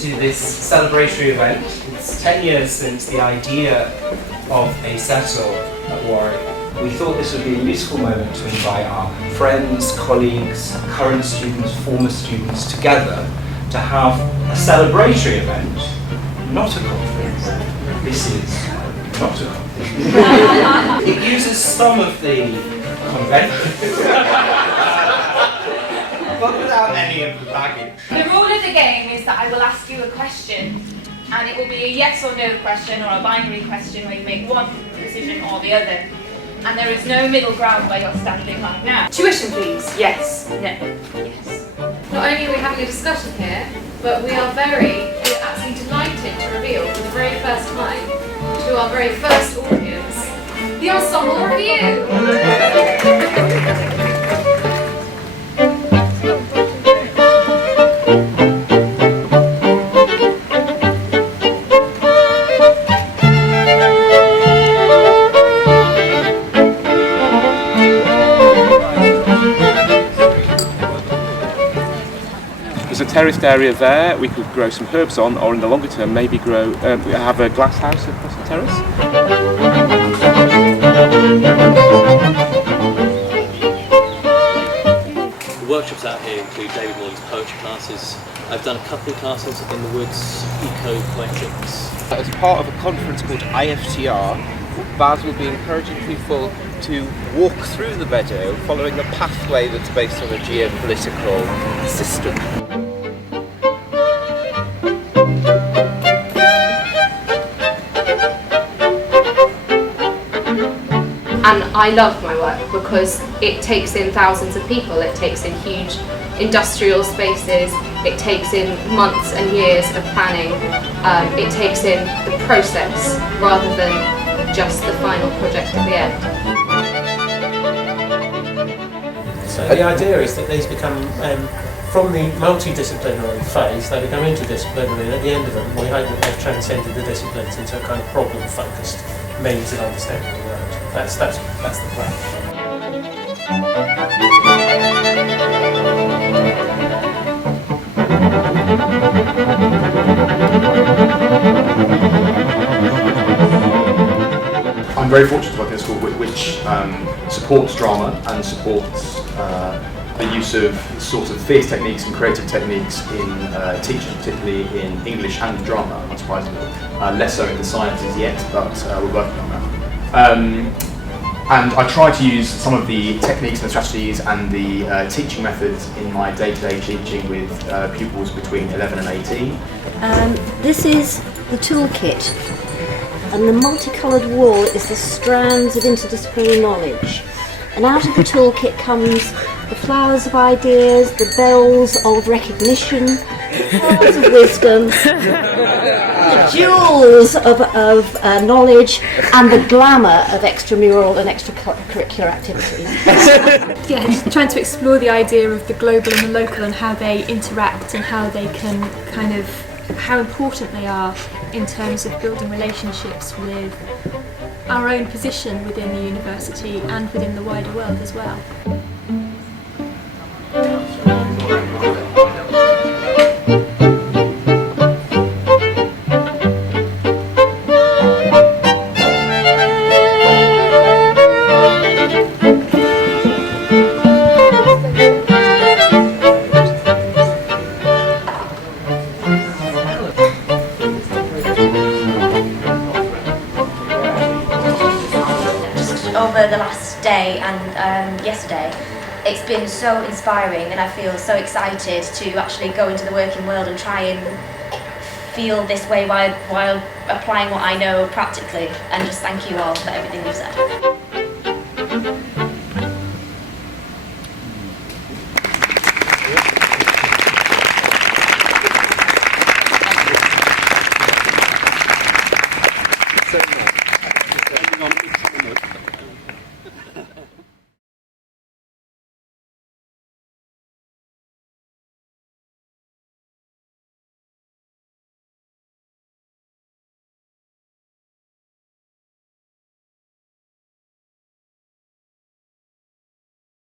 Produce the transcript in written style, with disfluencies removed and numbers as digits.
to this celebratory event. It's 10 years since the idea of a settle at Warwick. We thought this would be a useful moment to invite our friends, colleagues, current students, former students together to have a celebratory event, not a conference. This is not a conference. It uses some of the conventions, but without any of the baggage. The rule of the game is that I will ask you a question, and it will be a yes or no question or a binary question where you make one decision or the other. And there is no middle ground where you're standing like now. Tuition please. Yes. No. Yes. Not only are we having a discussion here, but we're absolutely delighted to reveal for the very first time to our very first audience the ensemble review. There's a terraced area there we could grow some herbs on, or in the longer term maybe have a glass house across the terrace. The workshops out here include David Morley's poetry classes. I've done a couple of classes in the woods, eco-poetics. As part of a conference called IATL, Baz will be encouraging people to walk through the meadow following a pathway that's based on a geopolitical system. And I love my work because it takes in thousands of people, it takes in huge industrial spaces, it takes in months and years of planning, it takes in the process rather than just the final project at the end. So the idea is that these become, from the multidisciplinary phase, they become interdisciplinary, and at the end of them we hope that they've transcended the disciplines into a kind of problem-focused means of understanding the world. That's the plan. I'm very fortunate to work in a school which supports drama and supports the use of sort of fierce techniques and creative techniques in teaching, particularly in English and drama, unsurprisingly. Less so in the sciences yet, but we're working on that. And I try to use some of the techniques and the strategies and the teaching methods in my day-to-day teaching with pupils between 11 and 18. This is the toolkit, and the multicoloured wall is the strands of interdisciplinary knowledge. And out of the toolkit comes the flowers of ideas, the bells of recognition, the pearls of wisdom, the jewels of knowledge, and the glamour of extramural and extracurricular activities. Yeah, just trying to explore the idea of the global and the local and how they interact and how they can how important they are in terms of building relationships with our own position within the university and within the wider world as well. Over the last day and yesterday, it's been so inspiring, and I feel so excited to actually go into the working world and try and feel this way while applying what I know practically, and just thank you all for everything you've said.